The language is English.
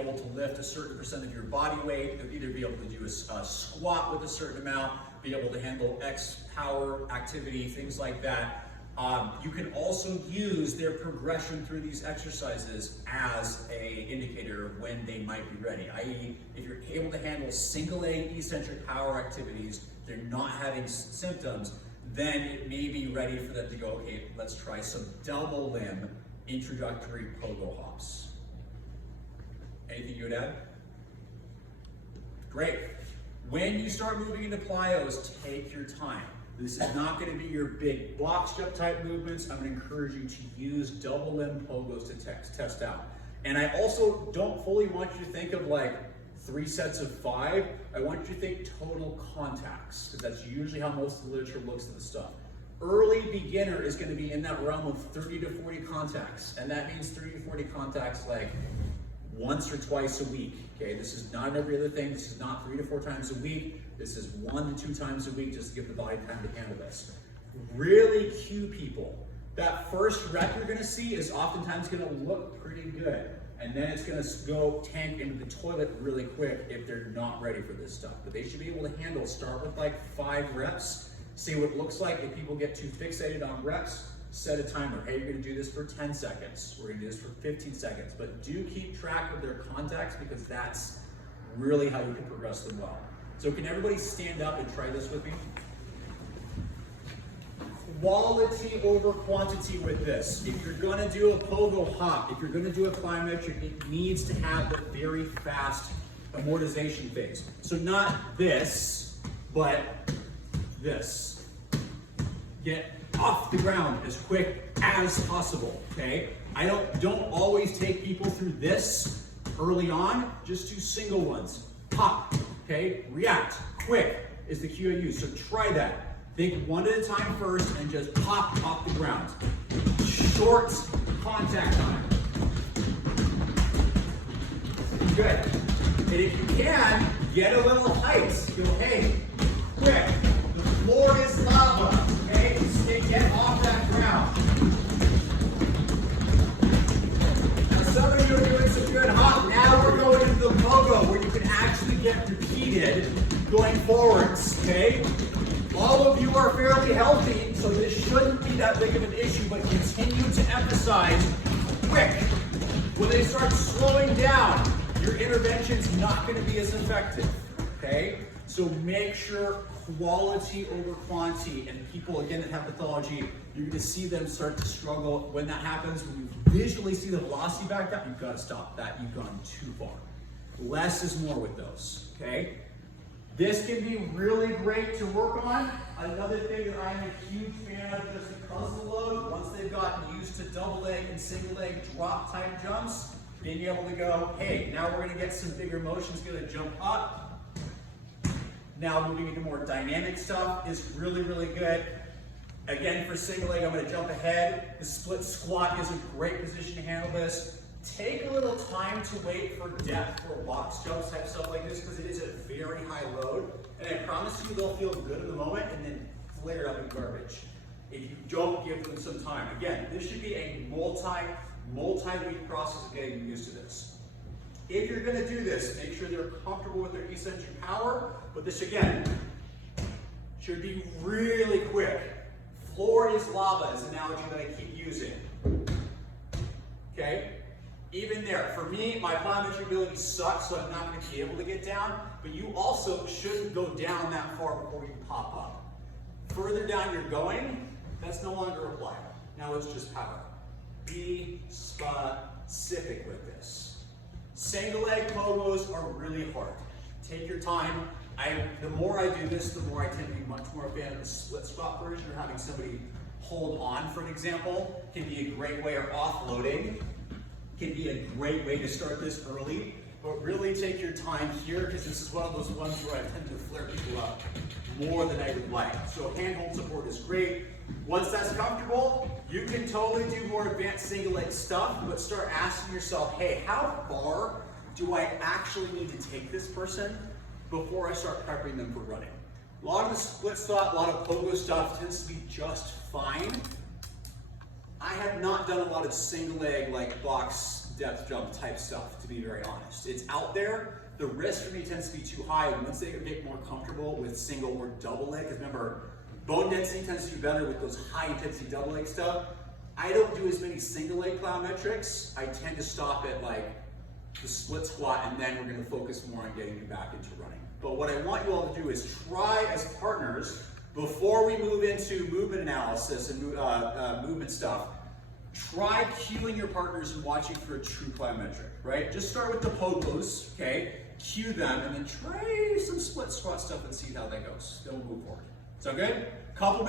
able to lift a certain percent of your body weight, either be able to do a squat with a certain amount, be able to handle X power activity, things like that. You can also use their progression through these exercises as an indicator of when they might be ready. I.e., if you're able to handle single leg eccentric power activities, they're not having symptoms, then it may be ready for them to go, okay, let's try some double limb introductory pogo hops. Anything you would add? Great. When you start moving into plyos, take your time. This is not going to be your big box jump type movements. I'm going to encourage you to use double limb pogos to test out. And I also don't fully want you to think of like 3 sets of 5. I want you to think total contacts, because that's usually how most of the literature looks at the stuff. Early beginner is going to be in that realm of 30 to 40 contacts, and that means 30 to 40 contacts like once or twice a week. Okay, this is not every other thing. This is not 3 to 4 times a week. This is 1 to 2 times a week, just to give the body time to handle this. Really cue people. That first rep you're going to see is oftentimes going to look pretty good, and then it's going to go tank into the toilet really quick if they're not ready for this stuff. But they should be able to handle. Start with like 5 reps. See what it looks like. If people get too fixated on reps, set a timer. Hey, you're going to do this for 10 seconds. We're going to do this for 15 seconds. But do keep track of their contacts, because that's really how you can progress them well. So can everybody stand up and try this with me? Quality over quantity with this. If you're going to do a pogo hop, if you're going to do a plyometric, it needs to have the very fast amortization phase. So not this, but this. Get off the ground as quick as possible, okay? I don't always take people through this early on, just do single ones. Pop, okay? React, quick is the cue I use, so try that. Think 1 at a time first and just pop off the ground. Short contact time. Good. And if you can, get a little height. Go, hey, quick, the floor is lava, okay? Get off that ground. Now some of you are doing some good hop. Now we're going into the pogo where you can actually get repeated going forwards, okay? All of you are fairly healthy, so this shouldn't be that big of an issue, but continue to emphasize quick. When they start slowing down, your intervention's not going to be as effective, okay? So make sure quality over quantity, and people, again, that have pathology, you're going to see them start to struggle. When that happens, when you visually see the velocity back up, you've got to stop that. You've gone too far. Less is more with those, okay? This can be really great to work on. Another thing that I'm a huge fan of, just because of the load, once they've gotten used to double leg and single leg drop type jumps, being able to go, hey, now we're going to get some bigger motions, going to jump up. Now moving into more dynamic stuff is really, really good. Again, for single leg, I'm going to jump ahead. The split squat is a great position to handle this. Take a little time to wait for depth for box jumps type stuff like this, because it is a very high load. And I promise you they'll feel good in the moment and then flare up in garbage if you don't give them some time. Again, this should be a multi-week process of getting used to this. If you're going to do this, make sure they're comfortable with their eccentric power, but this again should be really quick. Floor is lava is the analogy that I keep using. Okay? Even there, for me, my plyometric ability sucks, so I'm not going to be able to get down, but you also shouldn't go down that far before you pop up. Further down you're going, that's no longer a plyo. Now it's just power. Be specific with this. Single leg pogos are really hard. Take your time. The more I do this, the more I tend to be much more a fan of the split squat version, or having somebody hold on, for an example, can be a great way, or offloading can be a great way to start this early. But really take your time here, because this is one of those ones where I tend to flare people up more than I would like. So handhold support is great. Once that's comfortable, you can totally do more advanced single leg stuff, but start asking yourself, hey, how far do I actually need to take this person before I start prepping them for running? A lot of the split squat, a lot of pogo stuff tends to be just fine. I have not done a lot of single leg like box depth jump type stuff, to be very honest. It's out there. The risk for me tends to be too high. Once they get more comfortable with single or double leg, because remember, bone density tends to do better with those high intensity double leg stuff. I don't do as many single leg plyometrics. I tend to stop at like the split squat, and then we're going to focus more on getting you back into running. But what I want you all to do is try as partners, before we move into movement analysis and movement stuff, try cueing your partners and watching for a true plyometric, right? Just start with the pogos, okay? Cue them, and then try some split squat stuff and see how that goes. Then we'll move forward. Sound good? Couple